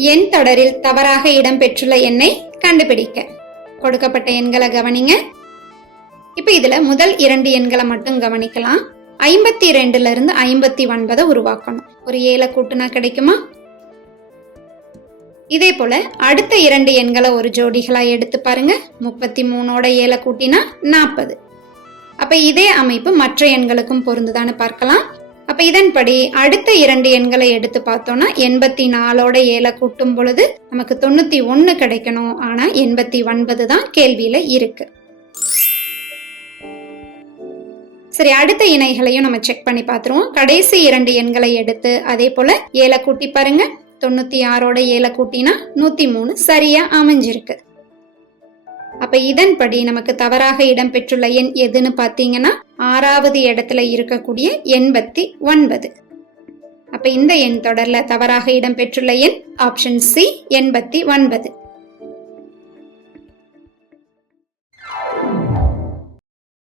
எண் தொடரில் தவறாக இடம்பெற்றுள்ள எண்ணை கண்டுபிடிக்க. கொடுக்கப்பட்ட எண்களை கவனிங்க. இப்ப இதுல முதல் இரண்டு எண்களை மட்டும் கவனிக்கலாம். ஐம்பத்தி ரெண்டுல இருந்து ஐம்பத்தி ஒன்பதை உருவாக்கணும். ஒரு ஏழை கூட்டுனா கிடைக்குமா? இதே போல அடுத்த இரண்டு எண்களை ஒரு ஜோடிகளா எடுத்து பாருங்க. முப்பத்தி மூணோட ஏழை கூட்டினா நாற்பது அப்ப இதே அமைப்பு மற்ற எண்களுக்கும் பொருந்துதான்னு பார்க்கலாம். அப்ப இதன்படி அடுத்த இரண்டு எண்களை எடுத்து பார்த்தோம்னா எண்பத்தி நாலோட ஏழை கூட்டும் பொழுது நமக்கு தொண்ணூத்தி ஒன்னு கிடைக்கணும். ஆனா எண்பத்தி ஒன்பது தான் கேள்வியில இருக்கு. சரி அடுத்த இணைகளையும் நம்ம செக் பண்ணி பார்த்துருவோம். கடைசி இரண்டு எண்களை எடுத்து அதே போல ஏழை கூட்டி பாருங்க. தொண்ணூத்தி ஆறோட ஏழை கூட்டினா நூத்தி மூணு சரியா அமைஞ்சிருக்கு. அப்ப இதன்படி நமக்கு தவறாக இடம்பெற்றுள்ள எண் எதுன்னு பாத்தீங்கன்னா ஆறாவது இடத்துல இருக்கக்கூடிய எண்பத்தி ஒன்பது. அப்ப இந்த எண் தொடர்ல தவறாக இடம்பெற்றுள்ள எண் ஆப்ஷன் சி எண்பத்தி ஒன்பது.